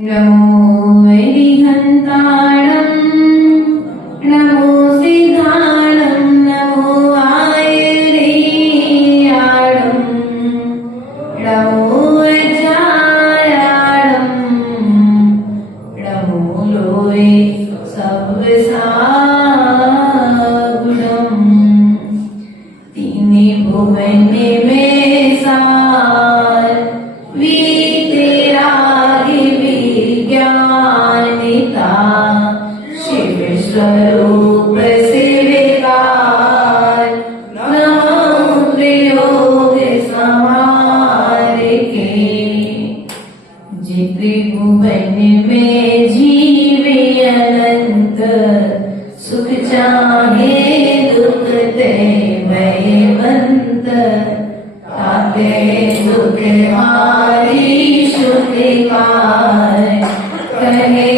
नमो वैरिहन्ताणं नमो सिद्धाणं नमो आयरेयाणं नमो अजायाणं नमो लोये सब्बसागुणं तीने भुवन में सार शिव स्वरूप से विकार नमो त्रिलोक संहार के जे त्रिभुवन में जीवे अनंत सुख चाहे दुख ते भयवंत ताते दुख हारी शुक्रिकार कहे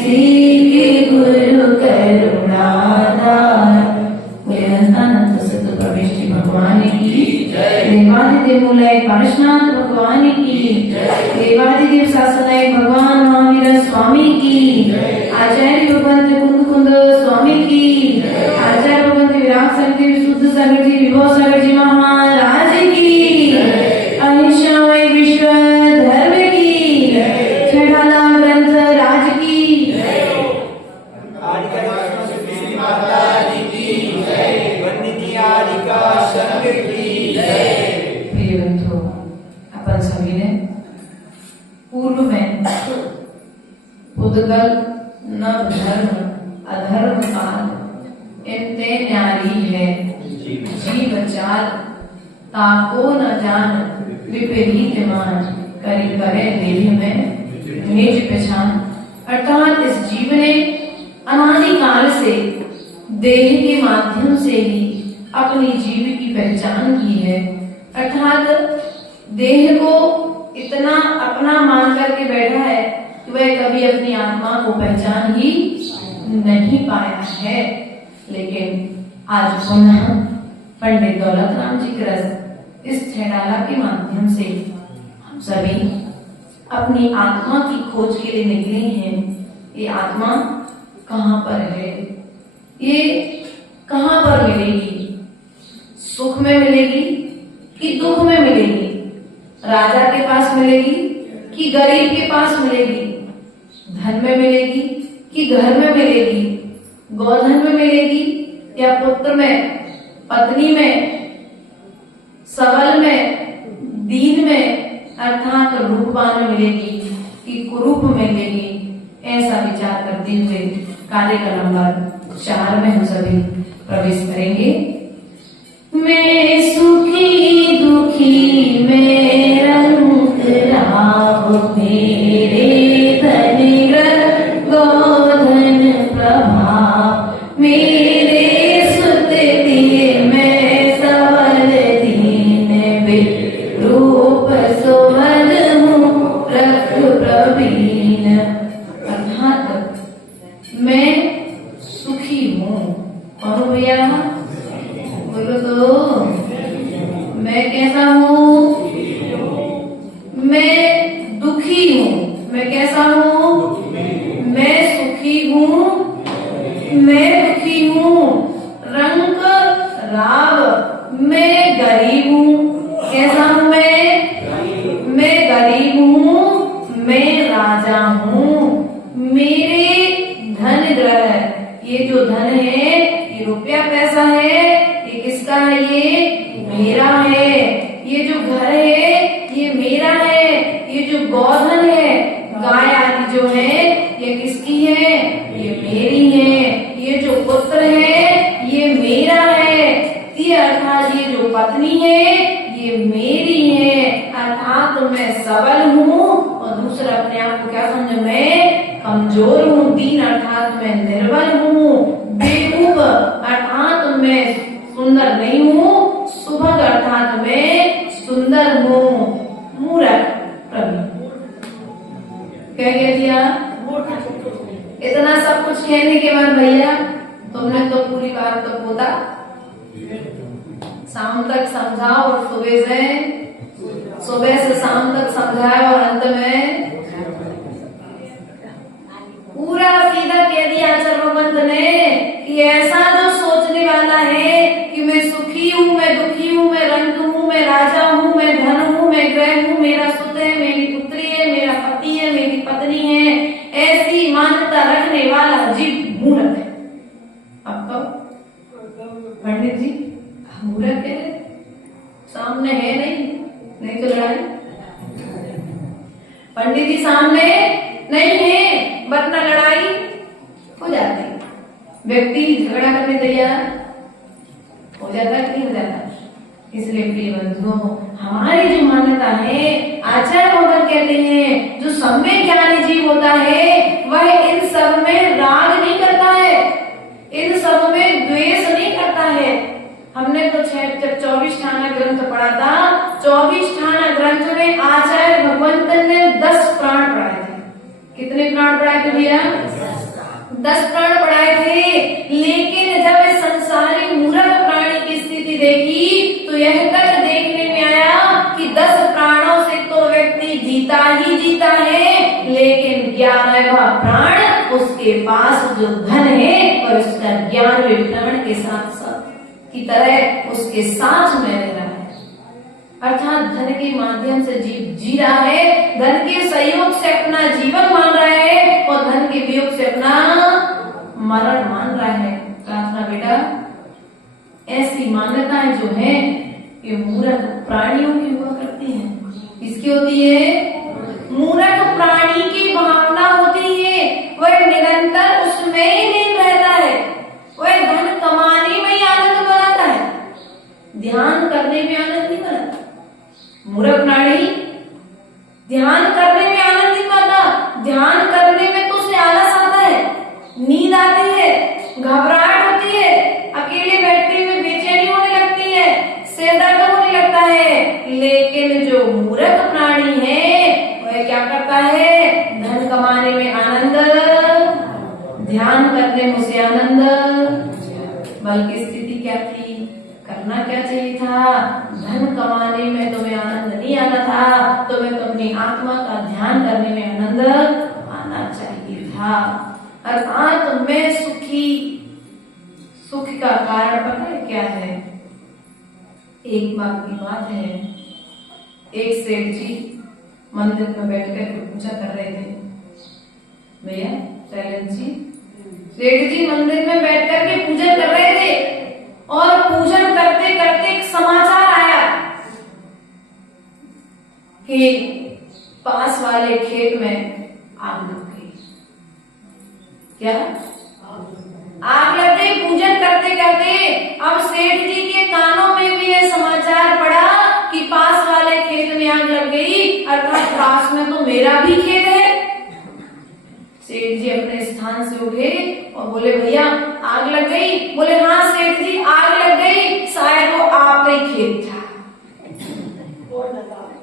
सीख गुरु करुणाधार। अनंत सत्य प्रवेश भगवान की जय। देवादिदेव मूलय पारशनाथ भगवान की जय। देवादिदेव शासनाय भगवान महावीर स्वामी की जय। आचार्य भगवंत कुंद कुंद स्वामी की जय। आचार्य भगवंत विराट सागर जी शुद्ध सागर जी विभव सागर जी महाराज की जय। अहिंसामय विश्व धर्म की जय। छेड़ाला ग्रंथ राज की जय। अपन सभी ने पूर्व में उद्गल नव धर्म अधर्म काल इनते न्यारी है जीव चाल ताको न जान विपरीत मान करी करे देह में निज पहचान। अर्थात इस जीव ने अनादि काल से देह के माध्यम से ही अपनी जीव की पहचान की है। अर्थात देह को इतना अपना मान करके बैठा है कि वह कभी अपनी आत्मा को पहचान ही नहीं पाया है। लेकिन आज पुनः पंडित दौलत राम जी कृष्ण इस छेड़ाला के माध्यम से हम सभी अपनी आत्मा की खोज के लिए निकले हैं। ये आत्मा कहाँ पर है, ये कहाँ पर मिलेगी, सुख में मिलेगी कि दुख में मिलेगी, राजा के पास मिलेगी कि गरीब के पास मिलेगी, धन में मिलेगी कि घर में मिलेगी, गोधन में मिलेगी या पुत्र में, पत्नी में, सबल में, दीन में अर्थात रूपवान में मिलेगी कि कुरूप में मिलेगी। ऐसा विचार करते हुए कार्यक्रम नंबर 4 में हम सभी प्रवेश करेंगे। मैं सुखी दुखी में रंग राव मेरे धन गोधन प्रभाव मेरे सुत दिए मैं सबल दीन रूप सोहन रख प्रवीण। अर्थात मैं सुखी हूँ। कौन भैया बोलो तो, मैं कैसा हूँ? मैं दुखी हूँ। मैं कैसा हूँ? मैं सुखी हूँ, मैं दुखी हूँ। रंग राव मैं गरीब हूँ। कैसा हूँ मैं गरीब हूँ, मैं राजा हूँ। मेरे धन ग्रह, ये जो धन है ये रुपया पैसा है, ये किसका है? ये मेरा है। ये जो घर है ये मेरा है। ये जो गोधन है, गाय आदि जो है ये किसकी है? ये मेरी है। ये जो पुत्र है ये मेरा है। ये अर्थात ये जो पत्नी है ये मेरी है। अर्थात मैं सबल हूँ और दूसरा अपने आप को क्या समझे? मैं कमजोर हूँ। दीन अर्थात मैं निर्बल हूँ। बेवकूफ अर्थात मैं सुंदर नहीं हूँ। सुभग अर्थात मैं सुंदर हूँ। मूर्ख प्रवीण। क्या कह दिया? इतना सब कुछ कहने के बाद भैया तुमने तो पूरी बात तो बोला, शाम तक समझाओ और सुबह से शाम तक समझाए और अंत में आचार्य भगवंत ने कि ऐसा जो सोचने वाला है कि मैं सुखी हूँ, मैं दुखी हूँ, मैं रंग हूँ, मैं राजा हूँ, मैं धन हूँ, मैं ग्रह हूँ, मेरा सुत है, मेरी पुत्री है, मेरा पति है, मेरी पत्नी है, ऐसी मान्यता रखने वाला जीव मूर्ख है। अब पंडित जी मूर्ख है, सामने है नहीं तो लड़ाई। पंडित जी सामने नहीं है वरना लड़ाई हो जाती। व्यक्ति झगड़ा करने तैयार हो जाता है कि नहीं हो जाता। इसलिए प्रिय बंधुओं, हमारी जो मान्यता है, आचार्य भगवत कहते हैं जो सब में ज्ञानी जीव होता है वह इन सब में राग नहीं करता है, इन सब में द्वेष नहीं करता है। हमने तो जब 24 ठाना ग्रंथ पढ़ा था, 24 ठाना ग्रंथ में आचार्य भगवंत ने 10 प्राण पढ़ाए थे। कितने प्राण पढ़ाए थे भैया? 10 प्राण पढ़ाए थे। लेकिन जब इस संसारी मूर्ख प्राणी की स्थिति देखी तो यह तक देखने में आया कि 10 प्राणों से तो व्यक्ति जीता ही जीता है, लेकिन 11वां प्राण उसके पास जो धन है और उसका ज्ञान वे प्राण के साथ साथ की तरह उसके साथ में रह रहा है। अर्थात धन के माध्यम से जीव जी रहा है, धन के सहयोग से अपना जीवन मान रहा है और धन के वियोग से अपना मरण मान रहा है। प्रार्थना बेटा, ऐसी मान्यताएं जो है ये मूर्ख प्राणियों की हुआ करती हैं। किसकी होती है? मूर्ख प्राणी की भावना होती है, वह निरंतर उसमें ही नहीं रहता है, वह धन कमाने में ही आनंद बनाता है, ध्यान करने में आनंद नहीं बनाता। मूर्ख प्राणी ध्यान करने में आनंद नहीं पाता, ध्यान करने में तो उसे आलस आता है, नींद आती है, घबराहट होती है, अकेले बैठते हुए बेचैनी होने लगती है, सिर दर्द होने लगता है। लेकिन जो मूर्ख प्राणी है वह क्या करता है? धन कमाने में आनंद, ध्यान करने में उसे आनंद। बल्कि स्थिति क्या थी, करना क्या चाहिए था? धन कमाने में तुम्हें आनंद नहीं आना था, तुम्हें तो अपनी आत्मा का ध्यान करने में आनंद आना चाहिए था। अर्थात मैं सुखी, सुख का कारण पता है क्या है? एक बात की बात है, एक सेठ जी मंदिर में बैठकर पूजा कर रहे थे। भैया शैलेंद्र जी, सेठ जी मंदिर में बैठकर के पूजा कर रहे थे और पूजन करते करते एक समाचार आया कि पास वाले खेत में आग लग गई। क्या आग लग गई? पूजन करते करते अब सेठ जी के कानों में भी यह समाचार पड़ा कि पास वाले खेत में आग लग गई, अर्थात पास में तो मेरा भी खेत है। सेठ जी अपने स्थान से उठे और बोले भैया आग लग गई? बोले हाँ सेठ जी आग लग गई, शायद वो आपका ही खेत था।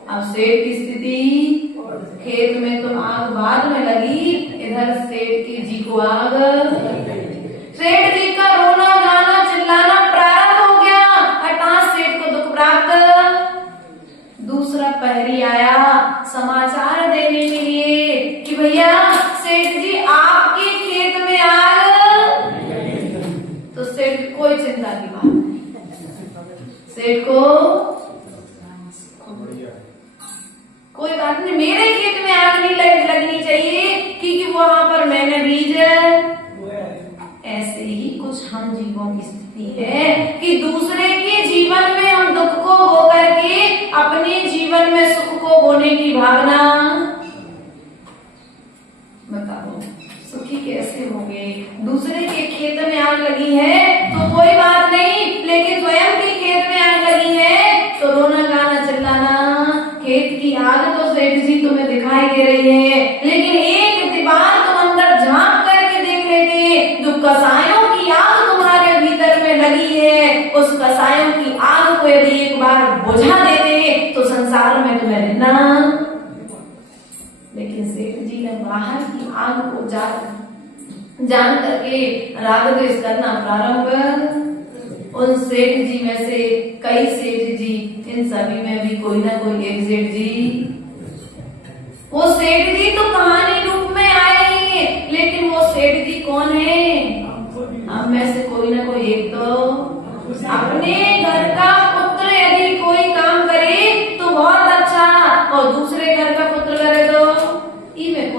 अब सेठ की स्थिति, खेत में तो आग बाद में लगी, इधर सेठ की जी को आग। सेठ जी का रोना गाना चिल्लाना प्रारंभ हो गया, अर्थात सेठ को दुख प्राप्त। दूसरा पहरी आया समाचार देने के लिए कि भैया सेठ जी आपके खेत में आग। तो सेठ कोई चिंता की बात नहीं, सेठ को कोई बात नहीं, मेरे खेत में आग नहीं लगनी चाहिए क्योंकि वहां पर मैंने बीज। ऐसे ही कुछ हम जीवों की स्थिति है कि दूसरे के जीवन में हम दुख को बो करके अपने जीवन में सुख को बोने की भावना। बताओ सुखी कैसे होंगे? दूसरे के खेत में आग लगी है तो कोई बात नहीं, लेकिन स्वयं के खेत में आग लगी है तो रोना गाना चिल्लाना। खेत की आग तो सेठ जी तुम्हें दिखाई दे रही है, लेकिन एक बार तुम अंदर झांक करके देख लेते, जो कसायों की आग तुम्हारे भीतर में लगी है, उस कसायों की आग को यदि एक बार बुझा देते तो संसार में तुम्हें रहना। लेकिन सेठ जी ने बाहर की आग को जान करके राग द्वेष करना प्रारंभ। उन सेठ जी में से कई सेठ जी, इन सभी में भी कोई ना कोई एक सेठ जी, वो सेठ जी तो कहानी रूप में आए हैं, लेकिन वो सेठ जी कौन है?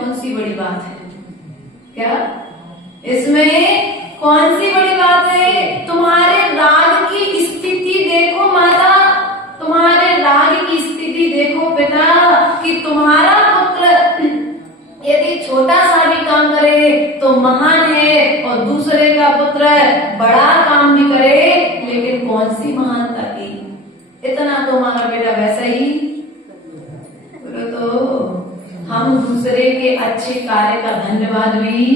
कौन सी बड़ी बात है? क्या इसमें कौन सी बड़ी बात है? तुम्हारे राग की स्थिति देखो माता, तुम्हारे राग की स्थिति देखो पिता, कि तुम्हारा पुत्र यदि छोटा सा भी काम करे तो महान है, और दूसरे का पुत्र बड़ा काम भी करे, लेकिन कौन सी महानता की? इतना तुम्हारा बेटा वैसा ही। तो हम दूसरे के अच्छे कार्य का धन्यवाद भी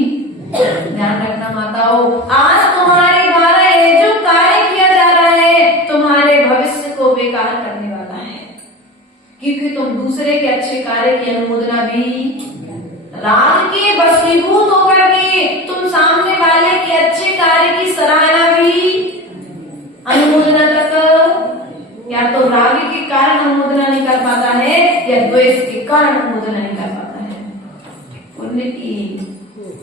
ध्यान रखना माताओं। आज तुम्हारे द्वारा ये जो कार्य किया जा रहा है तुम्हारे भविष्य को बेकार करने वाला है, क्योंकि तुम दूसरे के अच्छे कार्य की अनुमोदना भी, राग के वशीभूत होकर के तुम सामने वाले के अच्छे कार्य की सराहना भी, अनुमोदना तक या तो राग के कारण अनुमोदना नहीं कर पाता है या द्वेष के कारण अनुमोदना नहीं कर पाता है। पुण्य की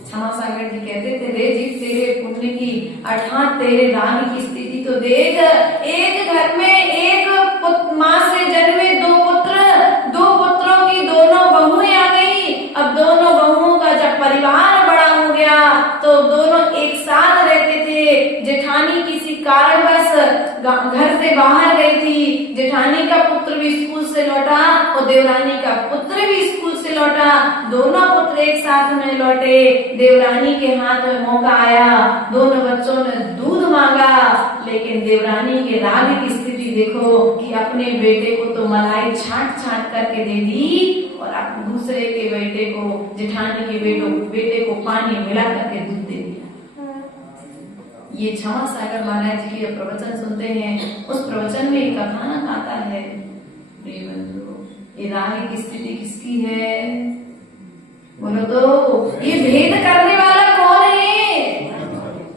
क्षमा सागर जी कहते थे, रे जीव तेरे पुण्य की अर्थात तेरे राग की स्थिति तो देख, एक घर में एक माँ से जन्मे दो पुत्रों की दोनों बहुएं आ गई। अब दोनों बहुओं का जब परिवार बड़ा हो गया तो दोनों एक साथ रहते थे। जेठानी किसी कारणवश घर से बाहर गई थी, जेठानी का पुत्र भी स्कूल से लौटा और देवरानी का पुत्र भी स्कूल से लौटा, दोनों पुत्र एक साथ में लौटे। देवरानी के हाथ में मौका आया, दोनों बच्चों ने दूध मांगा, लेकिन देवरानी के राग की स्थिति देखो कि अपने बेटे को तो मलाई छाट छाट करके दे दी और दूसरे के बेटे को, जेठानी के बेटे को पानी मिला करके दूध दे दिया। ये क्षमा सागर महाराज जी के प्रवचन सुनते हैं, उस प्रवचन में एक कथानक आता है। ये राग की स्थिति किसकी है? बोलो तो ये भेद करने वाला कौन है?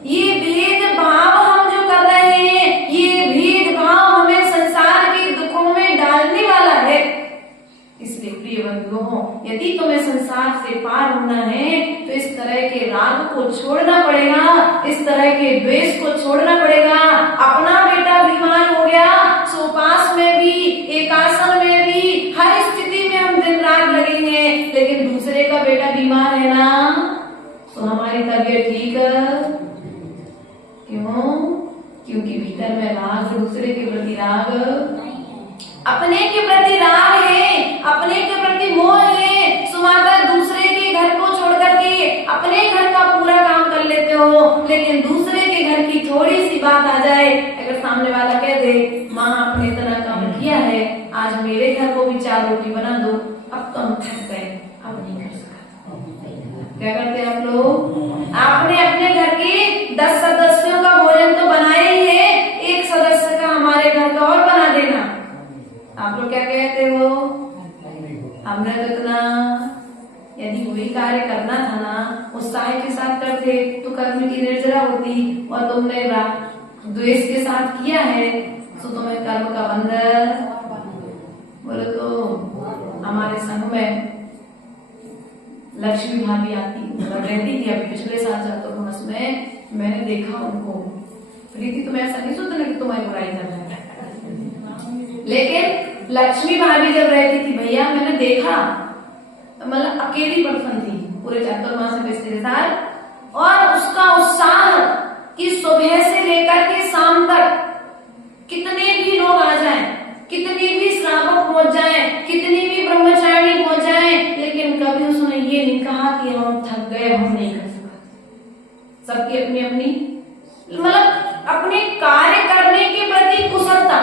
ये भेदभाव हम जो कर रहे हैं, ये भेदभाव हमें संसार के दुखों में डालने वाला है। इसलिए प्रिय बंधुओं, यदि तुम्हें संसार से पार होना है तो इस तरह के राग को छोड़ना पड़ेगा, इस तरह के द्वेष को छोड़ना पड़ेगा। अपना बेटा बीमार हो गया, सोपास में भी, एकासन में भी, हर स्थिति में हम दिन रात लगे हैं, लेकिन दूसरे का बेटा बीमार है ना तो हमारी तबीयत ठीक है। क्यों? क्योंकि भीतर में राग, दूसरे के प्रति राग, अपने के प्रति राग है, अपने के प्रति मोह है। सुमाता दूसरे के घर को छोड़ करके अपने घर का पूरा काम कर लेते हो, लेकिन दूसरे के घर की थोड़ी सी बात आ जाए, अगर सामने वाला कह दे माँ आपने इतना काम किया है, आज मेरे घर को भी 4 रोटी बना दो, अब तो हम थक गए, अब नहीं कर सकते। क्या करते हैं आप लोग? आपने अपने घर के 10 सदस्यों का भोजन तो बनाया ही है, एक सदस्य का हमारे घर का और बना देना। आप लोग क्या कहते हो? हमने तो इतना, यदि वही कार्य करना था ना उत्साह के साथ करते तो कर्म की निर्जरा होती, और तुमने द्वेष के साथ किया है तो तुम्हें कर्म का बंधन। बोले तो हमारे संग में लक्ष्मी भाभी रहती थी, अभी पिछले साल चतुर्थमास में मैंने देखा उनको। प्रीति तुम ऐसा नहीं सोचना कि तुम्हारी बुराई कर रहा है, लेकिन लक्ष्मी भाभी जब रहती थी भैया, मैंने देखा मतलब अकेली पर्सन थी पूरे चतुर्मास में पिछले साल, और उसका उत्साह कि सुबह से लेकर के शाम तक कितने भी लोग आ जाएं, कितने भी श्रावक पहुंच जाएं, कितनी भी ब्रह्मचारिणी पहुंच जाएं, लेकिन कभी उसने ये नहीं कहा कि हम थक गए, हम नहीं कर सकते। सबकी अपनी अपनी मतलब अपने कार्य करने के प्रति कुशलता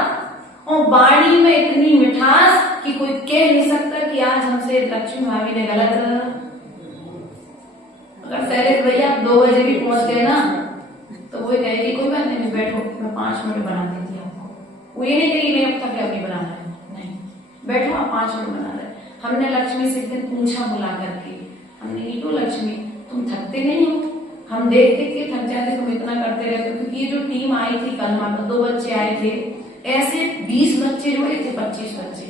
और वाणी में इतनी मिठास कि कोई कह नहीं सकता कि आज हमसे लक्ष्मी भाभी ने गलत। अगर शैलेश भैया 2 बजे भी पहुंच गए ना तो वो कहेगी कोई बात नहीं, बैठो मैं 5 मिनट बना देती हूँ आपको। वो ये नहीं कहेगी नहीं अब तक अभी बनाना है, नहीं बैठो आप 5 मिनट बना रहे। हमने लक्ष्मी से एक दिन पूछा बुला करके, हमने ये तो लक्ष्मी तुम थकते नहीं हो? हम देखते कि थक जाते तुम इतना करते रहते हो, क्योंकि ये जो टीम आई थी कल मात्र 2 बच्चे आए थे, ऐसे 20 बच्चे जुड़े थे, 25 बच्चे,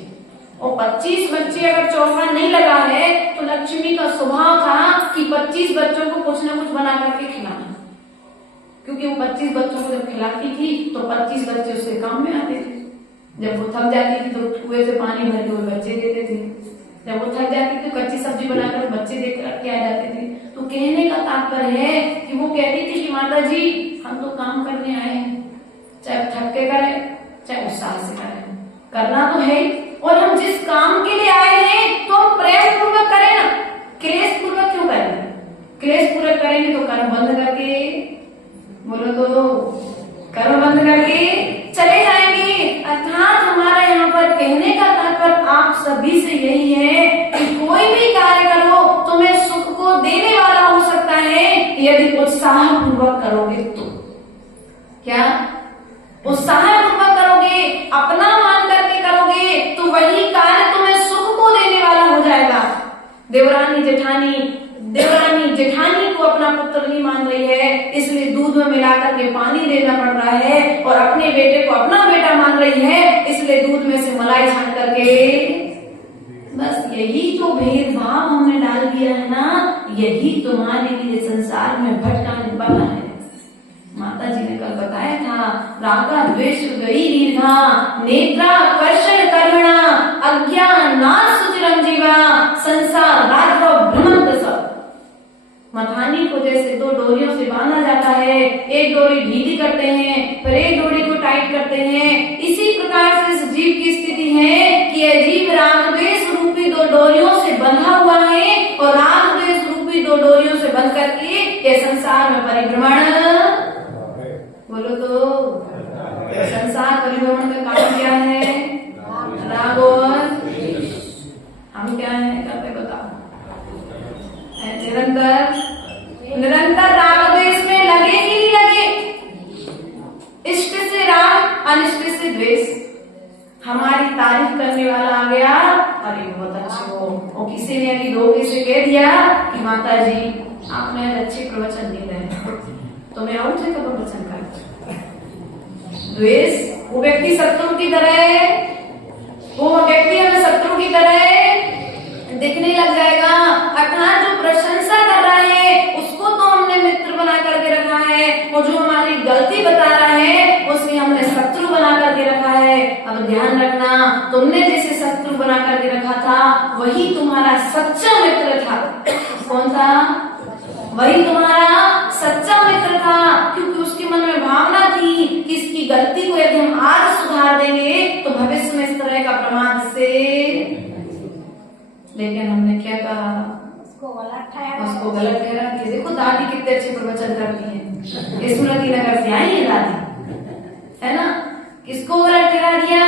और 25 बच्चे अगर चौथा नहीं लगा है तो लक्ष्मी का स्वभाव था कि 25 बच्चों को कुछ न कुछ बना करके खिलाना, क्योंकि वो 25 बच्चों को जब खिलाती थी तो 25 बच्चे उसके काम में आते थे। जब वो थक जाती थी तो कुएं से पानी भर के वो बच्चे देते थे। जब वो थक जाती थी कच्ची सब्जी बनाकर बच्चे देख कर के आ जाते थे। तो कहने का तात्पर्य है कि वो कहती थी कि माता जी हम तो काम करने आए हैं, चाहे थक के करें चाहे उत्साह से करें, करना तो है। और हम जिस काम के लिए आए हैं तो हम प्रेम पूर्वक करें ना, क्लेश पूर्वक क्यों करेंगे? क्लेश पूर्वक करेंगे तो कर्म बंद करके, बोलो तो कर्म बंद करके चले जाएंगे। अर्थात हमारा यहाँ पर कहने का तात्पर्य आप सभी से यही है कि कोई भी कार्य करो तुम्हें सुख को देने वाला हो सकता है यदि उत्साह पूर्वक करोगे तो। क्या उत्साह पूर्वक करोगे, अपना मान करके करोगे तो वही कार्य तुम्हें सुख को देने वाला हो जाएगा। देवरानी जेठानी को अपना पुत्र नहीं मान रही है, इसलिए दूध में मिलाकर के पानी देना पड़ रहा है, और अपने बेटे को अपना बेटा मान रही है, इसलिए दूध में से मलाई छान करके। बस यही जो भेदभाव हमने डाल दिया है ना, यही तुम्हारे लिए संसार में भटकाने वाला है। माता जी ने कल बताया था, रागा द्वेष गई दीर्घा नेत्रा कर्षण कर्मणा अज्ञानात् सुचिरं जीवा संसार राजव भ्रमंत सब। मथानी को जैसे दो डोरियों से बांधा जाता है, एक डोरी ढीली करते हैं फिर एक डोरी को टाइट करते हैं, इसी प्रकार से इस जीव की स्थिति है कि यह जीव राग द्वेष रूपी दो डोरियों से बंधा हुआ है, और राग द्वेष रूपी दो डोरियों से बंध करके ये संसार में परिभ्रमण। बोलो तो संसार परिभ्रमण का काम क्या है? राग और हम क्या है करते बताओ? निरंतर राग द्वेष में लगे कि नहीं लगे? इष्ट से राग अनिष्ट से द्वेष। हमारी तारीफ करने वाला आ गया, अरे बहुत अच्छे हो, और किसी ने अभी धोखे से कह दिया कि माता जी आपने अच्छे प्रवचन दे रहे हैं, तो मैं और से कब प्रवचन कर। द्वेष, वो व्यक्ति शत्रु की तरह है, वो व्यक्ति हमें शत्रु की तरह दिखने लग जाएगा। अर्थात जो प्रशंसा कर रहा है उसको तो हमने मित्र बना करके रखा है, और जो हमारी गलती बता रहा है उसे हमने शत्रु बना करके रखा है। अब ध्यान रखना, तुमने जिसे शत्रु बना करके रखा था वही तुम्हारा सच्चा मित्र था। कौन था? वही तुम्हारा सच्चा मित्र था, क्योंकि उसके मन में भावना थी कि इसकी गलती को यदि हम आज सुधार देंगे तो भविष्य में इस तरह का प्रमाद से। लेकिन हमने क्या कहा? उसको गलत ठहरा दिया। देखो दादी कितने अच्छे प्रवचन करती है, ये सुरती नगर से आई है दादी, है ना? किसको गलत ठहरा दिया?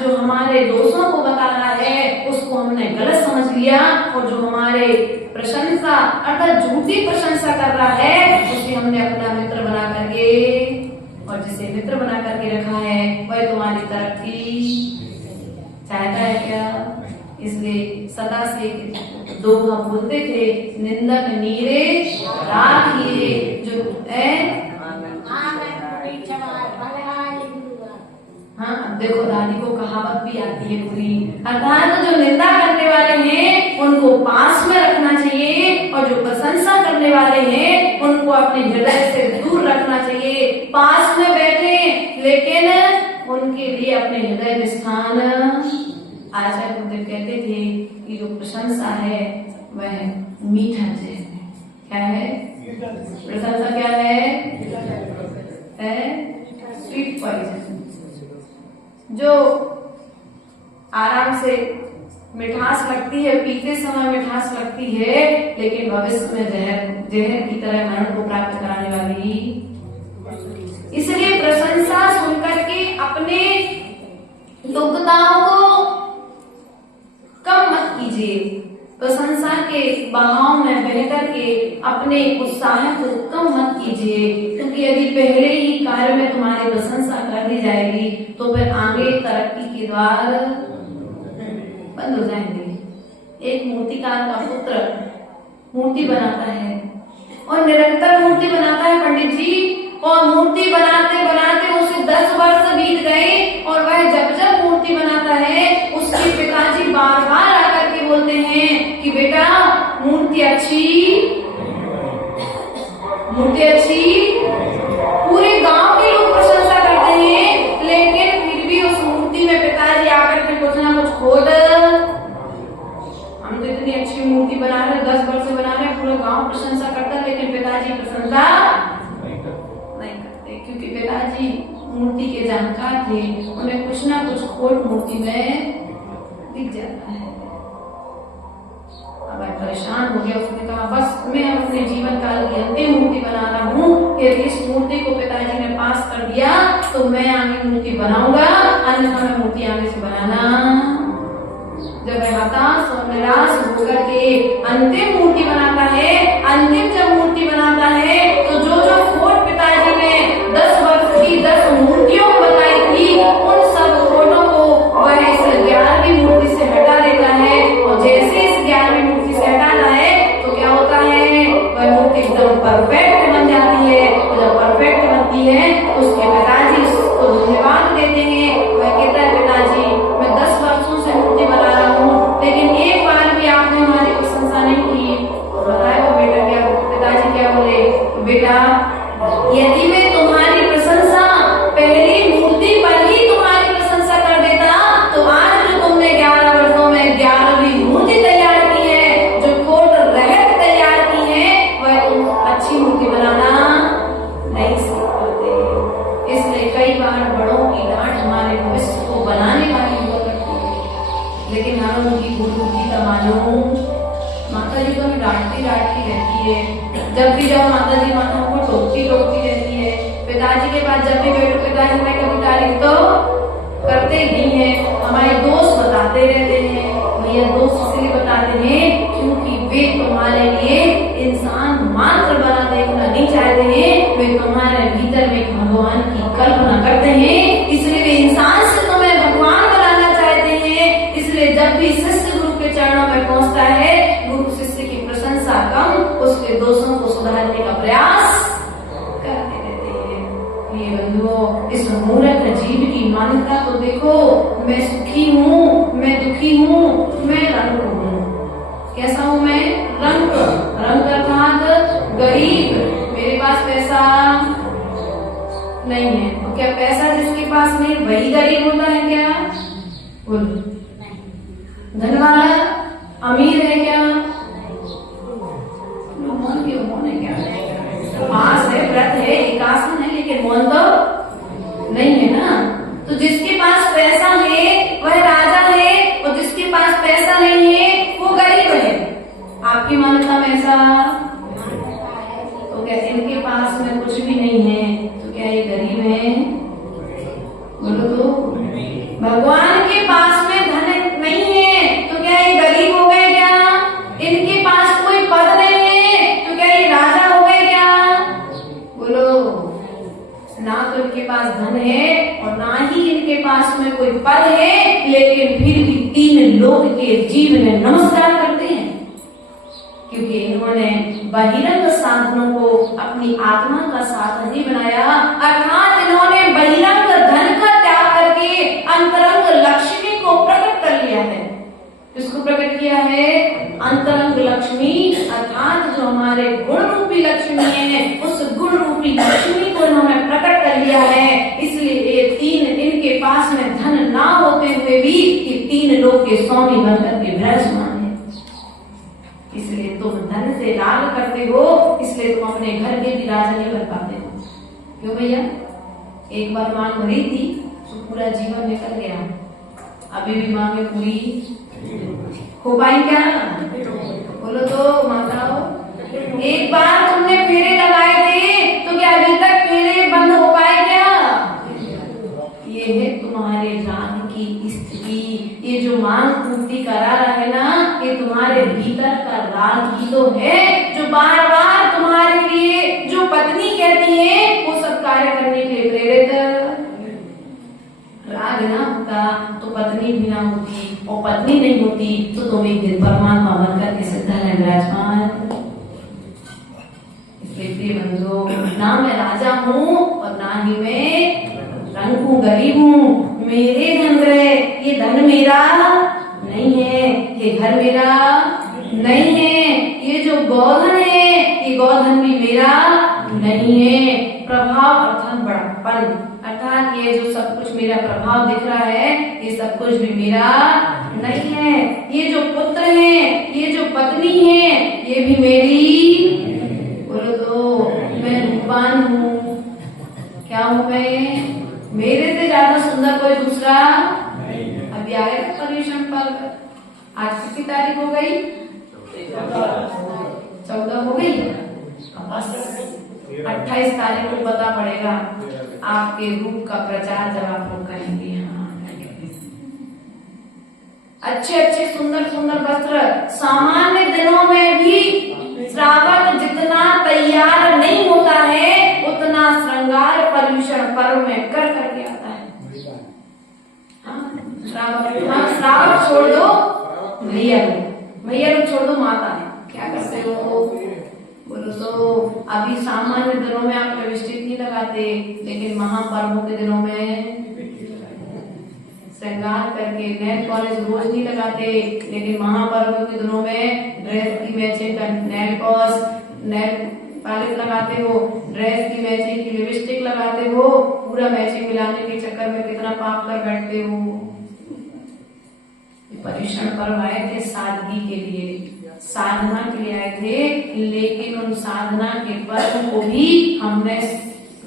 जो हमारे दोषों को बता रहा है उसको हमने गलत समझ लिया, और जो हमारे प्रशंसा अर्थात झूठी प्रशंसा कर रहा है उसे हमने अपना मित्र बना करके, और जिसे मित्र बना करके रखा है वह तुम्हारी तरक्की चाहता है क्या? इसलिए सदा से दो हम बोलते थे, निंदक नीरे राखिए, जो है हाँ देखो दादी को कहावत भी आती है पूरी। अर्थात जो निंदा करने वाले हैं उनको पास में रखना चाहिए, और जो प्रशंसा करने वाले हैं उनको अपने हृदय से दूर रखना चाहिए। पास में बैठे लेकिन उनके लिए अपने हृदय में स्थान। आचार्य गुरुदेव कहते थे कि जो प्रशंसा है वह मीठा जहर है। क्या है प्रशंसा? क्या है? Sweet poison. जो आराम से मिठास लगती है, पीते समय मिठास लगती है, लेकिन भविष्य में जहर की तरह मरण को प्राप्त कराने वाली। इसलिए प्रशंसा सुनकर के अपने योग्यताओं को कम मत कीजिए। प्रशंसा के बहाव में बहकर के अपने उत्साह को कम मत कीजिए, क्योंकि यदि पहले ही कार्य में तुम्हारी प्रशंसा कर दी जाएगी तो फिर आगे तरक्की के द्वार बंद हो जाएंगे। एक मूर्तिकार का पुत्र मूर्ति बनाता है, और निरंतर मूर्ति बनाता है पंडित जी, और मूर्ति बनाते बनाते उसे 10 वर्ष बीत गए, और वह जब जब मूर्ति बनाता है उसके पिताजी बार बार आकर के बोलते हैं कि बेटा मूर्ति अच्छी, पूरे गांव के लोग प्रशंसा करते हैं, लेकिन फिर भी उस मूर्ति में पिताजी आकर के कुछ ना कुछ खोद मूर्ति के जानकार थे, उन्हें कुछ ना कुछ खोट मूर्ति में दिख जाता है। अब परेशान हो गया, उसने कहा बस मैं अपने जीवन काल की अंतिम मूर्ति बना रहा हूँ। यदि इस मूर्ति को पिताजी ने पास कर दिया तो मैं आगे मूर्ति बनाऊंगा, अन्यथा मैं मूर्ति आगे से बनाना। जब वह हताश और निराश होकर के अंतिम मूर्ति बनाता है, अंतिम जब मूर्ति बनाता है तो जो जो खोट पिताजी ने 10 वर्ष की 10 मूर्तियों को बताई थी, उन सब खोटों को वह इस 11वीं मूर्ति से हटा देता है। और जैसे इस 11वीं मूर्ति से हटाना है तो क्या होता है, वह मूर्ति एकदम परफेक्ट बन जाती है। और जब परफेक्ट बनती है तो उसके पिताजी उसको धन्यवाद देते हैं। वह कहता है पिताजी मैं 10 वर्षों से मूर्ति बना रहा हूँ, लेकिन एक बार भी आपने हमारी प्रशंसा नहीं की। बताया वो बेटा क्या, पिताजी क्या बोले, बेटा यदि मैं तुम्हारी प्रशंसा पहली मूर्ति पर ही तुम्हारी प्रशंसा कर देता तो आज जो तुमने 11 वर्षों में 11वीं मूर्ति तैयार की है, जो खोट रहत तैयार की है, वह तुम अच्छी मूर्ति बनाना नहीं सीख पाते। इसलिए कई बार बड़ों की डांट हमारे भविष्य को बनाने वाली हुआ करती है, लेकिन हम उनकी बुद्धि का मालूम। माता जी तो हमें डांटती रहती है, जब भी जाओ माता जी माता को टोकती रहती है। पिताजी के पास जब भी बैठो पिताजी में कभी तारीफ तो करते ही हैं, हमारे दोस्त बताते रहते हैं। भैया दोस्त इसलिए बताते हैं क्योंकि वे तुम्हारे लिए इंसान मात्र बना देखना नहीं चाहते हैं, वे तुम्हारे भीतर में भगवान की कल्पना करते हैं, इसलिए वे इंसान से तुम्हें भगवान बनाना चाहते हैं। इसलिए जब भी शिष्य गुरु के चरणों में पहुंचता है, गुरु शिष्य की प्रशंसा कम, उसके दोषों को सुधारने का प्रयास करते रहते हैं। ये बंधुओं, इस मूर्ख जीव की मान्यता तो देखो, मैं सुखी हूँ, मैं दुखी हूँ, मैं रंग हूँ। कैसा हूँ मैं? रंग अर्थात गरीब, मेरे पास पैसा नहीं है। तो क्या पैसा जिसके पास नहीं वही गरीब होता है क्या? बोलो। धन वाला अमीर है क्या? मौन है क्या? पास है, व्रत है, एकासन है, लेकिन मौन तो नहीं है ना। तो जिसके पास पैसा है वह राजा है, और जिसके पास पैसा नहीं है वो गरीब है। आपकी मान्यता में ऐसा? तो क्या इनके पास में कुछ भी नहीं है तो क्या ये गरीब है? बोलो तो। भगवान के पास में धन नहीं है तो क्या ये गरीब हो गए क्या? इनके पास कोई पद नहीं है तो क्या ये राजा हो गए क्या? बोलो। ना तो इनके पास धन है और ना ही इनके पास में कोई पद है, लेकिन फिर भी 3 लोक के जीव ने नमस्कार करते हैं, क्योंकि इन्होंने बहिरंग साधनों को अपनी आत्मा का साधन ही बनाया। अर्थात इन्होंने बहिरंग धन का त्याग करके अंतरंग लक्ष्मी को प्रकट कर लिया है। किसको प्रकट किया है? अंतरंग लक्ष्मी, अर्थात जो हमारे गुण रूपी लक्ष्मी है, उस गुण रूपी लक्ष्मी को इन्होंने प्रकट कर लिया है। इसलिए ये 3 इनके पास में धन ना होते हुए भी ये 3 लोग के स्वामी बनकर के विराजमान है। इसलिए तुम धन से राग करते हो, इसलिए तुम अपने घर के भी राजा नहीं बन पाते हो। क्यों भैया? एक बार मांग भरी थी तो पूरा जीवन निकल गया, अभी भी मांगे पूरी हो पाई क्या? बोलो तो माताओ। एक बार तुमने फेरे लगाए थे तो क्या अभी तक फेरे बंद हो पाए क्या? ये है तुम्हारे राग की स्थिति। ये जो मांग पूर्ति करा रहा है ना, ये तुम्हारे भीतर का राग ही तो है, जो बार बार तुम्हारे लिए जो पत्नी कहती है वो सब कार्य करने के लिए प्रेरित। राग ना होता तो पत्नी भी ना होती, और पत्नी नहीं होती तो तुम एक दिन परमात्मा बनकर के सिद्ध है विराजमान। इसलिए प्रिय बंधुओं, ना मैं राजा हूँ और ना ही मैं रंग हूँ, गरीब हूँ। मेरे धन रहे, ये धन मेरा नहीं है, ये घर मेरा नहीं है, ये जो गोधन है ये गोधन भी मेरा नहीं है। प्रभाव अर्थात बड़प्पन, अर्थात ये जो सब कुछ मेरा प्रभाव दिख रहा है ये सब कुछ भी मेरा नहीं है। ये जो पुत्र है, ये जो पत्नी है, ये भी मेरी। बोलो तो मैं रूपवान हूँ। क्या हूँ मैं? मेरे बस 28 तारीख को पता पड़ेगा आपके रूप का प्रचार जब आप लोग करेंगे। हाँ, अच्छे अच्छे सुंदर सुंदर वस्त्र, सामान्य दिनों में भी श्रावक जितना तैयार नहीं होता है उतना श्रृंगार पर्यूषण पर्व में कर करके आता है। श्रावक छोड़ दो, भैया लोग छोड़ दो, माता है क्या करते हो बोलो। तो अभी सामान्य दिनों में आप लिपस्टिक नहीं लगाते, लेकिन महापर्वों के दिनों में श्रृंगार करके नेल पॉलिश रोज नहीं लगाते, लेकिन महापर्वों के दिनों में ड्रेस की मैचिंग का नेल पॉलिश लगाते हो, ड्रेस की मैचिंग की लिपस्टिक लगाते हो, पूरा मैचिंग मिलाने के चक्कर में कितना पाप कर बैठते हो। पर्यूषण पर्व आए थे सादगी के लिए, साधना के लिए आए थे, लेकिन उन साधना के पर्व को भी हमने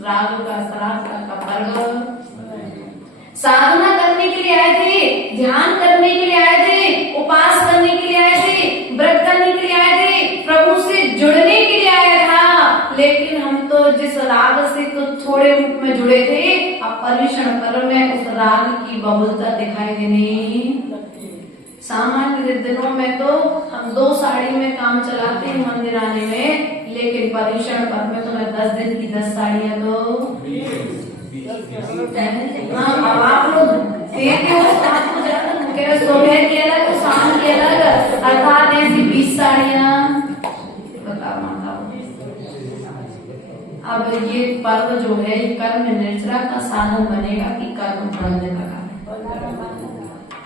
राग का श्राद्ध का पर्व, साधना करने के लिए आए थे, ध्यान करने के लिए आए थे, उपास करने के लिए आए थे, व्रत करने के लिए आए थे, प्रभु से जुड़ने के लिए आया था, लेकिन हम तो जिस राग से तो थोड़े रूप में जुड़े थे, अब पर्यूषण पर्व में उस राग की बबुलता दिखाई देनी। सामान्य दिनों में तो हम 2 साड़ी में काम चलाते हैं मंदिर आने में, लेकिन पर्यूषण पर्व में तो मैं 10 दिन की 10 साड़ियां तो हाँ, अब आप लोग देते हो सुबह की अलग, शाम की अलग, अर्थात ऐसी 20 साड़ियां। बताओ माताओ, अब ये पर्व जो है ये कर्म निर्जरा का साधन बनेगा कि कर्म बढ़ने लगा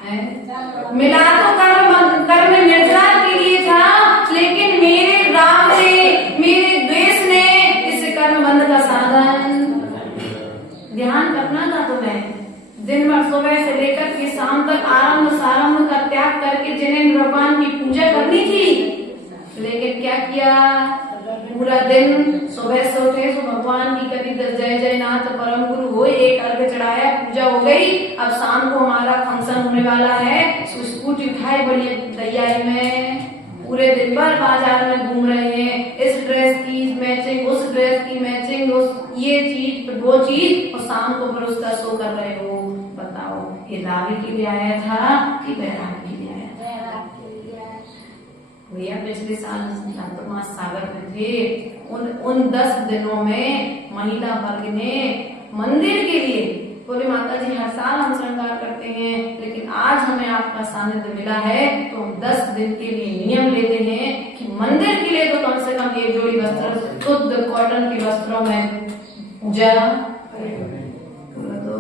है? मिला तो कर्म निर्जरा के लिए था, लेकिन मेरे राग ने, मेरे द्वेष ने इस कर्म बंध का साधन ध्यान करना था। तो मैं दिन भर सुबह से लेकर के शाम तक आरंभ सारंभ का त्याग करके जिन्हें भगवान की पूजा करनी थी, लेकिन क्या किया, पूरा दिन सुबह से उठे तो भगवान की करी जय जय नाथ परम गुरु हो, एक अर्घ चढ़ाया, पूजा हो गई। अब शाम को हमारा फंक्शन होने वाला है, स्कूटी उठाए बड़ी तैयारी में, पूरे दिन भर बाजार में घूम रहे हैं, इस ड्रेस की मैचिंग, उस ड्रेस की मैचिंग, उस ये चीज वो चीज, और शाम को फिर उसका शो कर रहे हो। बताओ ये राग के लिए आया था कि वैराग के लिए आया था? भैया पिछले साल चातुर्मास सागर में थे, उन 10 दिनों में महिला वर्ग ने मंदिर के लिए बोले माता जी हर साल हम श्रृंगार करते हैं, लेकिन आज हमें आपका सानिध्य मिला है तो हम 10 दिन के लिए नियम लेते हैं कि मंदिर के लिए तो कम से कम 1 जोड़ी वस्त्र शुद्ध कॉटन के वस्त्रों में पूजा तो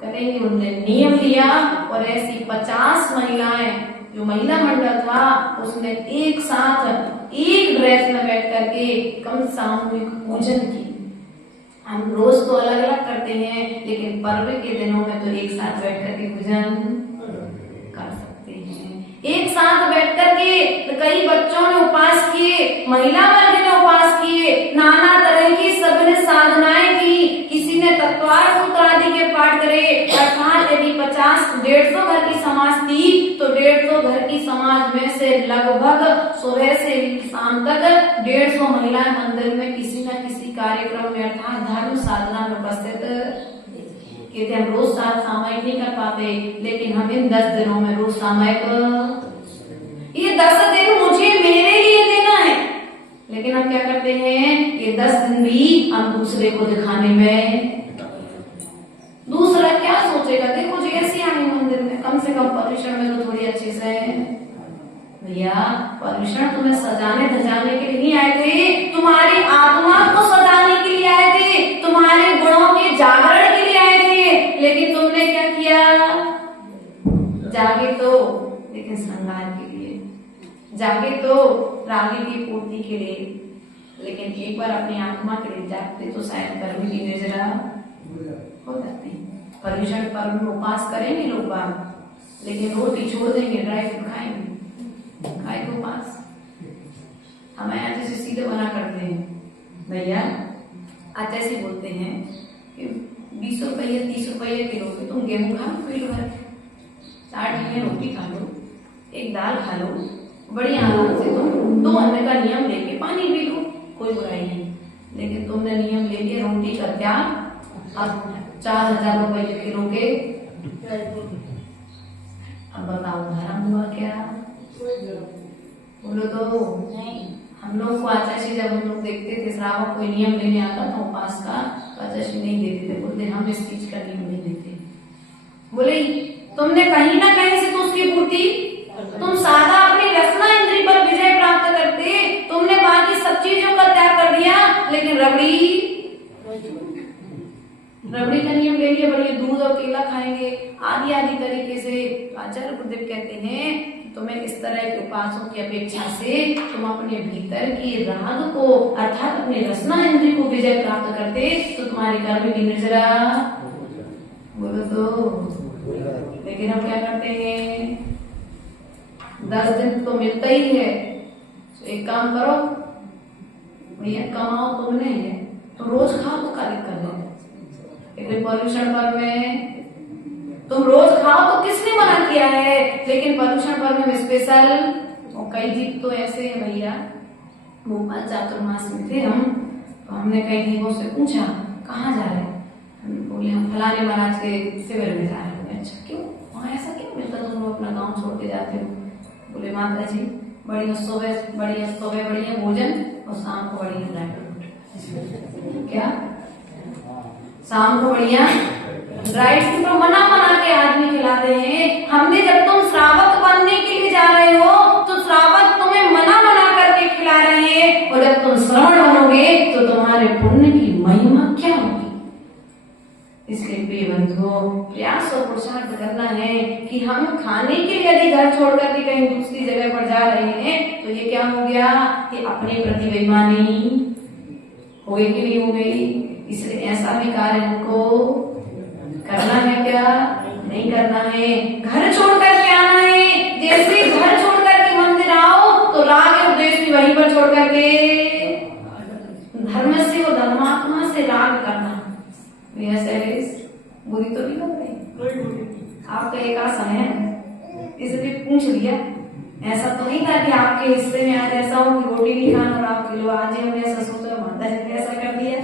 करेंगे। उनने नियम लिया और ऐसी 50 महिलाएं, जो महिला मंडल था उसने एक साथ एक ड्रेस में बैठ करके कम सामूहिक पूजन की। हम रोज तो अलग अलग करते हैं, लेकिन पर्व के दिनों में तो एक साथ बैठ करके पूजन कर सकते हैं। एक साथ बैठ करके तो कई बच्चों ने उपास किए, महिला वर्ग ने उपास किए, नाना तरह की सबने साधनाएं की, किसी ने तत्वार सूत्र आदि के पाठ करे। अर्थात यदि 50-150 घर की समाज थी तो 150 घर की समाज में से लगभग सुबह से शाम तक 150 महिलाएं मंदिर में किसी न किसी कार्यक्रम में अर्थात धर्म साधना में उपस्थित। कहते हम रोज सामयिक नहीं कर पाते, लेकिन हम इन 10 दिनों में रोज सामयिक, ये 10 दिन मुझे मेरे लिए देना है, लेकिन हम क्या करते हैं ये 10 दिन भी हम दूसरे को दिखाने में, दूसरा क्या सोचेगा, देखो जी ऐसी आई मंदिर में, कम से कम पर्यूषण में तो थोड़ी अच्छे से। भैया पर्यूषण तुम्हें सजाने धजाने के लिए नहीं आए थे, तुम्हारी आत्मा को सजाने के लिए आए थे, तुम्हारे गुणों के जागरण के लिए आए थे, लेकिन तुमने क्या किया, जागे तो लेकिन श्रृंगार के लिए, जागे तो रागी की पूर्ति के लिए, लेकिन एक बार अपनी आत्मा के लिए जागते तो शायद कर्म की निर्जरा हो जाती। पर्यूषण पर्व में उपास करेंगे लोग बात, लेकिन रोटी छोड़ देंगे, ड्राई फ्रूट खाएंगे, खाए तो उपास। हम आज जैसे सीधे बना करते हैं, भैया आज ऐसे बोलते हैं कि 20 रुपये 30 रुपये किलो के तुम गेहूं खा लो, पेट भर 60 रोटी खा लो, एक दाल खा लो, बढ़िया आराम से तुम 2 अन्न का नियम लेके पानी पी लो, कोई बुराई नहीं। लेकिन तुमने नियम ले लिया रोटी का त्याग, अब 4000 रुपए के किलो के। अब बताओ धर्म हुआ क्या? बोलो तो नहीं। हम लोग को आचार्य जब हम लोग देखते थे श्रावक कोई नियम लेने आता था उपास का, तो आचार्य नहीं देते थे, बोलते हम इस चीज का नियम नहीं देते। बोले तुमने कहीं ना कहीं से तो उसकी पूर्ति, तुम सादा अपनी रसना इंद्री पर विजय प्राप्त करते, तुमने बाकी सब चीजों का त्याग कर दिया, लेकिन रबड़ी का नियम ले लिया, बढ़िया दूध और केला खाएंगे आदि आदि तरीके से। आचार्य गुरुदेव कहते हैं तुम्हें इस तरह के उपासों की अपेक्षा से तुम अपने भीतर की राग को अर्थात अपने रसना इंद्री को विजय प्राप्त करते तो तुम्हारे कर्म की निर्जरा। बोलो तो। लेकिन हम क्या करते हैं, 10 दिन तो मिलता ही है, तो एक काम करो भैया, कमाओ तुमने है तो रोज खाओ तो क्या दिक्कत है। लेकिन पर्यूषण पर्व में तुम रोज खाओ तो किसने मना किया है, लेकिन पर्यूषण पर्व में स्पेशल। और कई जीव तो ऐसे है भैया, भोपाल चातुर्मास में थे हम, तो हमने कई जीवों से पूछा कहाँ जा रहे हैं, बोले हम फलाने महाराज के शिविर में जा रहे हैं। अच्छा क्यों, वहाँ ऐसा क्यों मिलता तुम लोग अपना गाँव छोड़ के जाते हो? बोले माता जी बढ़िया सुबह बढ़िया भोजन और शाम को बढ़िया ड्राई फ्रूट। क्या शाम को बढ़िया ड्राई फ्रूट तो मना के आदमी खिलाते हैं। हमने जब तुम श्रावक बनने के लिए जा रहे हो तो श्रावक तुम्हें मना करके खिला रहे हैं, और जब तुम श्रवण बनोगे तो तुम्हारे पुण्य की महिमा क्या होगी। इसलिए प्रिय बंधुओं, प्रयास और पुरुषार्थ करना है कि हम खाने के लिए यदि घर छोड़ करके कहीं दूसरी जगह पर जा रहे हैं तो ये क्या हो गया, ये अपने प्रति बेईमानी हो गई कि नहीं हो गई। इसलिए ऐसा भी कार्य हमको करना है क्या, नहीं करना है, घर छोड़ करके आना है। जैसे घर छोड़ करके मंदिर आओ तो राग और द्वेष भी वहीं पर छोड़ करके, धर्म से और धर्मात्मा से राग करना। बुरी तो नहीं लग रही आपका एक आशा है, इसलिए पूछ लिया। ऐसा तो नहीं था कि आपके हिस्से में आज ऐसा हो कि रोटी नहीं खाना और आप किलो, आज ही हमने ऐसा सोचा माता जी ने ऐसा कर दिया।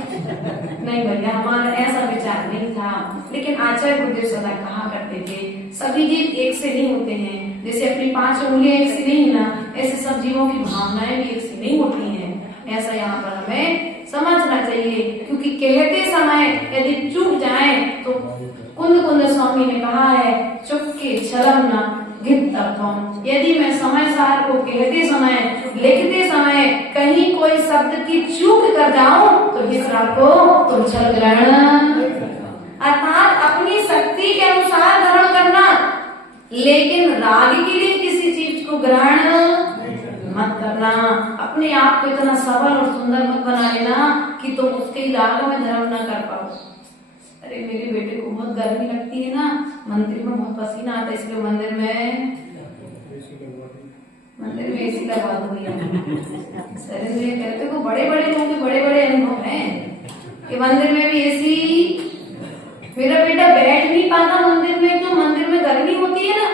नहीं भैया, हमारा ऐसा विचार नहीं था। लेकिन आचार्य गुरुदेव सदा कहा करते थे सभी जीव एक से नहीं होते हैं। जैसे अपनी 5 उंगलियां एक से नहीं ना, ऐसे सब जीवों की भावनाएं भी एक से नहीं होती हैं। ऐसा यहाँ पर हमें समझना चाहिए, क्योंकि कहते समय यदि चूक जाए तो कुंद स्वामी ने कहा है चुप के छलम न गित अर्थम। यदि मैं समय सार को कहते समय लिखते समय कहीं कोई शब्द की चूक कर जाऊं तो इस राग को तुम छल ग्रहण, अर्थात अपनी शक्ति के अनुसार ग्रहण करना, लेकिन राग के लिए किसी चीज को ग्रहण मत करना। अपने आप को इतना सबल और सुंदर मत बना लेना कि तुम उसके राग में धर्म न कर पाओ। अरे मेरे बेटे को बहुत गर्मी लगती है ना, मंदिर में बहुत पसीना आता है, इसलिए मंदिर में एसी लगा दो। कहते को बड़े लोगों के बड़े अनुभव हैं कि मंदिर में भी एसी। मेरा बेटा बैठ नहीं पाता मंदिर में, तो मंदिर में गर्मी होती है ना।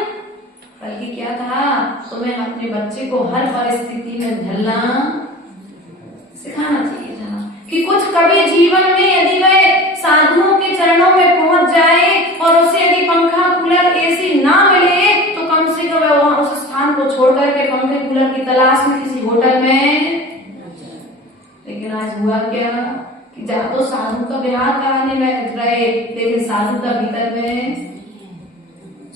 बल्कि क्या था, तुम्हें अपने बच्चे को हर परिस्थिति में ढलना सिखाना चाहिए था कि कुछ कभी जीवन में यदि वह साधुओं के चरणों में पहुंच जाए और उसे यदि पंखा कूलर एसी ना मिले तो कम से कम वह उस स्थान को छोड़ करके पंखे कूलर की तलाश में किसी होटल में। लेकिन आज हुआ क्या कि जहाँ तो साधु का व्यवहार कराने में रहे, लेकिन साधु का भीतर में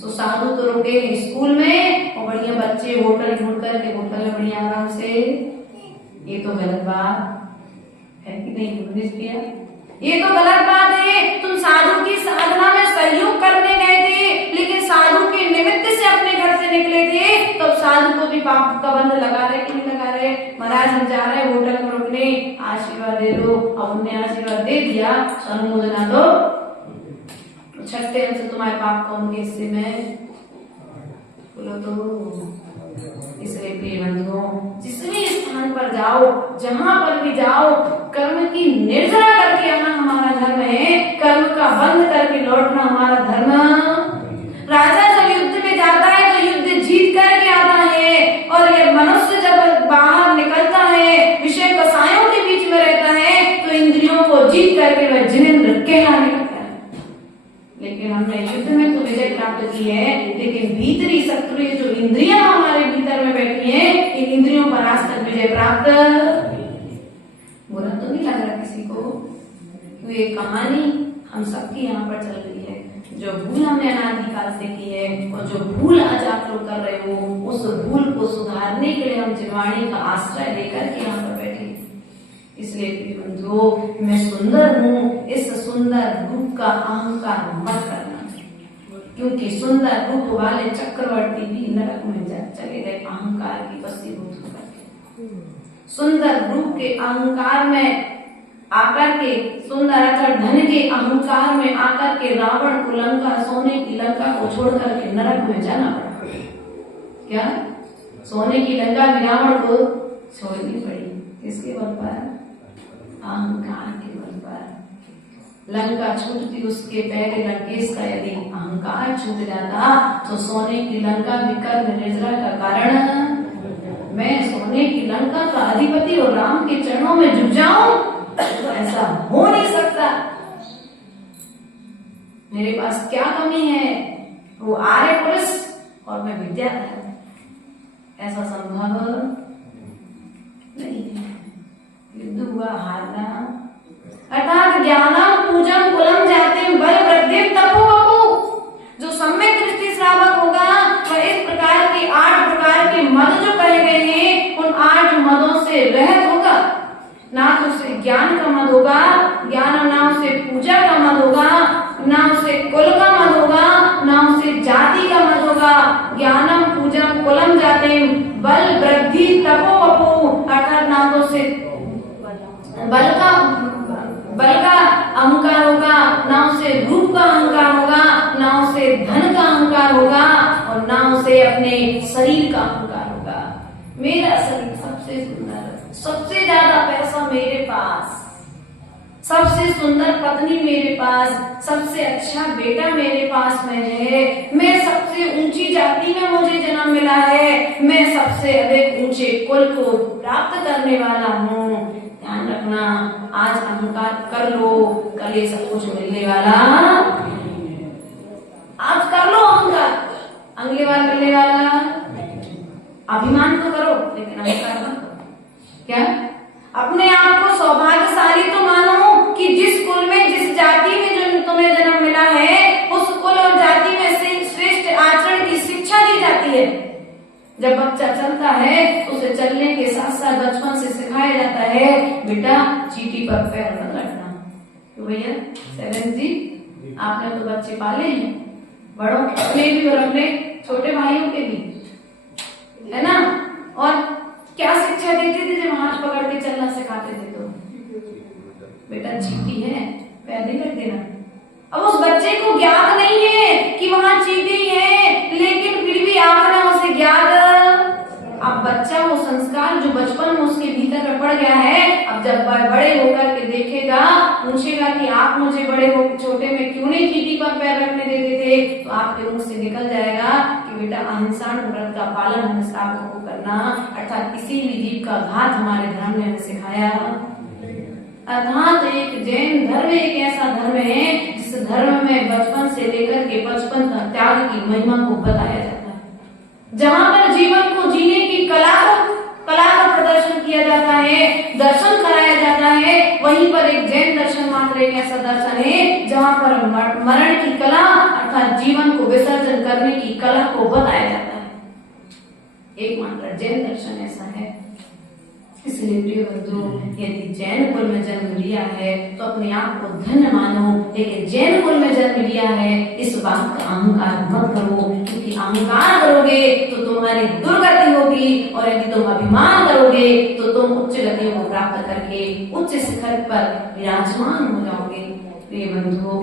तो साधु तो रुके स्कूल में और बढ़िया बच्चे होटल ढूंढ करके होटल में बढ़िया आराम से। ये तो गलत बात है कि नहीं किया, ये तो गलत बात है। तुम साधु की साधना में सहयोग करने गए थे, लेकिन साधु के निमित्त से अपने घर से निकले थे, तो साधु को भी पाप का बंध लगा रहे कि नहीं लगा रहे। महाराज हम जा रहे होटल में रुकने, आशीर्वाद दे दो। अब उन्हें आशीर्वाद दे दिया, अनुमोदना दो, छठे दिन से तुम्हारे पाप को उनके हिस्से में। बोलो तो। इसलिए प्रिय बंधुओं, जिस भी स्थान पर जाओ, जहाँ पर भी जाओ, कर्म की निर्जरा करके आना हमारा धर्म है। कर्म का बंध करके लौटना हमारा धर्म। राजा जब युद्ध में जाता है तो युद्ध जीत करके आता है, और ये मनुष्य आने लगता है। लेकिन हमने युद्ध में तो विजय प्राप्त की है, लेकिन भीतरी शत्रु जो इंद्रियां हमारे भीतर में बैठी हैं, इन इंद्रियों पर आज तक विजय प्राप्त। बुरा तो नहीं लग रहा किसी को? क्यों ये कहानी हम सबकी यहाँ पर चल रही है। जो भूल हमने अनादिकाल से की है और जो भूल आज आप लोग कर रहे हो, उस भूल को सुधारने के लिए हम जिनवाणी का आश्रय लेकर के यहाँ पर बैठे। इसलिए बंधुओं, मैं सुंदर हूँ, इस सुंदर रूप का अहंकार मत करना, क्योंकि सुंदर रूप वाले चक्रवर्ती भी नरक में चले गए अहंकार की वशीभूत होकर। सुंदर रूप के अहंकार में आकर के, सुंदर अर्थात धन के अहंकार में आकर के रावण को लंका, सोने की लंका को छोड़कर के नरक में जाना पड़ा। क्या सोने की लंका भी रावण को छोड़नी पड़ी? किसके बल पर? अहंकार के बल पर। लंका छूटती उसके पहले लंकेश का यदि अहंकार छूट जाता तो सोने की लंका भी कर्म निर्जरा का कारण। मैं सोने की लंका का अधिपति और राम के चरणों में झुक जाऊं तो ऐसा हो नहीं सकता। मेरे पास क्या कमी है? वो आर्य पुरुष और मैं विद्याधर, ऐसा संभव नहीं है। युद्ध हुआ हारना, अर्थात ज्ञानम पूजम कुलम जाते बल वृद्धि तपोवपु। जो सम्यक दृष्टि श्रावक होगा वह इस प्रकार के 8 प्रकार के मद जो कहे गए हैं, उन 8 मदों से रहित होगा। ना तो उसे ज्ञान का मद होगा, ज्ञान ना उसे पूजा का मद होगा, ना उसे कुल का मद होगा, ना उसे जाति का मद होगा। ज्ञानम पूजम कुलम जाते बल वृद्धि तपोवपु, अर्थात ना तो उसे बल का अहंकार होगा, ना उसे रूप का अहंकार होगा, ना उसे धन का अहंकार होगा, और ना उसे अपने शरीर का अहंकार होगा। मेरा शरीर सबसे सुंदर, सबसे ज्यादा पैसा मेरे पास, सबसे सुंदर पत्नी मेरे पास, सबसे अच्छा बेटा मेरे पास में है, मैं सबसे ऊंची जाति में मुझे जन्म मिला है, मैं सबसे अधिक ऊंचे कुल को प्राप्त करने वाला हूँ। ध्यान रखना, आज अहंकार कर लो, कल ये सब कुछ मिलने वाला। आज कर लो अहंकार, अगली बार मिलने वाला। अभिमान तो करो लेकिन अहंकार मत करो। क्या अपने आप को सौभाग्यशाली तो मानो कि जिस कुल में, जिस जाति में जो तुम्हें जन्म मिला है, उस कुल और जाति में से श्रेष्ठ आचरण की शिक्षा दी जाती है। जब बच्चा चलता है तो उसे चलने के साथ साथ बचपन से सिखाया जाता है, बेटा चींटी पर पैर मत रखना। तो भैया सेवन जी, आपने तो बच्चे पाले हैं, बड़ों अपने भी और अपने छोटे भाइयों के भी, है ना? और क्या शिक्षा देते थे जब हाथ पकड़ के चलना सिखाते थे? तो बेटा चींटी है, पैर नहीं रख देना। अब उस बच्चे को ज्ञात नहीं है कि वहां चींटी है, लेकिन फिर भी आपने उसे ज्ञात। अब बच्चा वो संस्कार जो बचपन में उसके भीतर में पड़ गया है, अब जब बड़े होकर के देखेगा, पूछेगा कि आप मुझे बड़े हो छोटे में क्यों नहीं चींटी पर पैर रखने देते थे, तो आपके मुंह से निकल जाएगा कि बेटा अहिंसा व्रत का पालन हमें आपको करना, अर्थात किसी भी जीव का घात हमारे धर्म ने हमें सिखाया। अर्थात एक जैन धर्म एक ऐसा धर्म है जिस धर्म में बचपन से लेकर के 55 तक त्याग की महिमा को बताया जाता है, जहाँ पर जीवन को जीने की कला का प्रदर्शन किया जाता है, दर्शन कराया जाता है। वहीं पर एक जैन दर्शन मात्र एक ऐसा दर्शन है जहाँ पर मरण की कला अर्थात जीवन को विसर्जन करने की कला को बताया जाता है। एकमात्र जैन दर्शन ऐसा है। इसलिए प्रिय बंधु, यदि जैन कुल में जन्म लिया है तो अपने आप को धन्य मानो, लेकिन जैन कुल में जन्म लिया है इस बात का अहंकार मत करो, क्योंकि अहंकार करोगे तो तुम्हारी दुर्गति होगी, और यदि तुम अभिमान करोगे तो तुम उच्च गतियों को प्राप्त करके उच्च शिखर पर विराजमान हो जाओगे। प्रिय बंधु,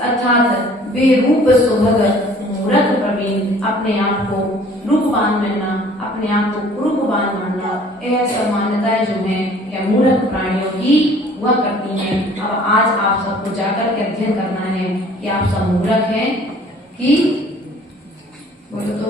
अर्थात बेरूप सुभग मूर्ख प्रवीण, अपने आप को रूपवान मानना, अपने आप को रूपवान मानना, यह सब मान्यताएं जो है यह मूर्ख प्राणियों की हुआ करती हैं। अब आज आप सबको जाकर के अध्ययन करना है कि आप सब मूर्ख हैं कि बोलो तो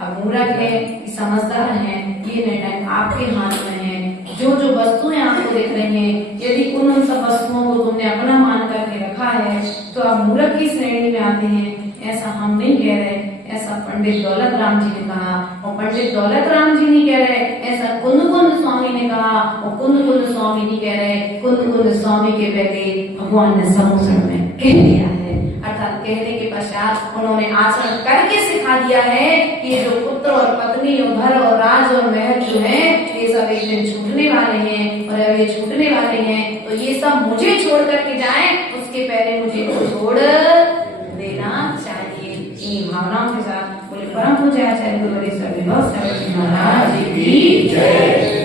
अब मूर्ख है कि समझदार हैं, ये निर्णय आपके हाथ में है। जो जो वस्तुएं आपको दिख रही हैं, यदि उन सब वस्तुओं को तुमने अपना मान कर है तो आप मूर्ख की श्रेणी में आते हैं, ऐसा हम नहीं कह रहे। ऐसा पंडित दौलत राम जी ने कहा, और पंडित दौलत राम जी नहीं कह रहे, ऐसा कुंद कुंद स्वामी ने कहा, और कुंद कुंद स्वामी नहीं कह रहे, कुंद कुंद स्वामी के पहले भगवान ने समुद्र में कह दिया है। अर्थात कहने के पश्चात उन्होंने आचरण करके सिखा दिया है कि ये जो पुत्र और पत्नी और घर और राज और महल जो है ये सब एक दिन छूटने वाले हैं, और अगर ये छूटने वाले हैं तो ये सब मुझे छोड़ करके जाएं, उसके पहले मुझे छोड़ देना चाहिए। इन भावनाओं के साथ बोले परम पूज्य आचार्य गुरुदेव महाराज की जय।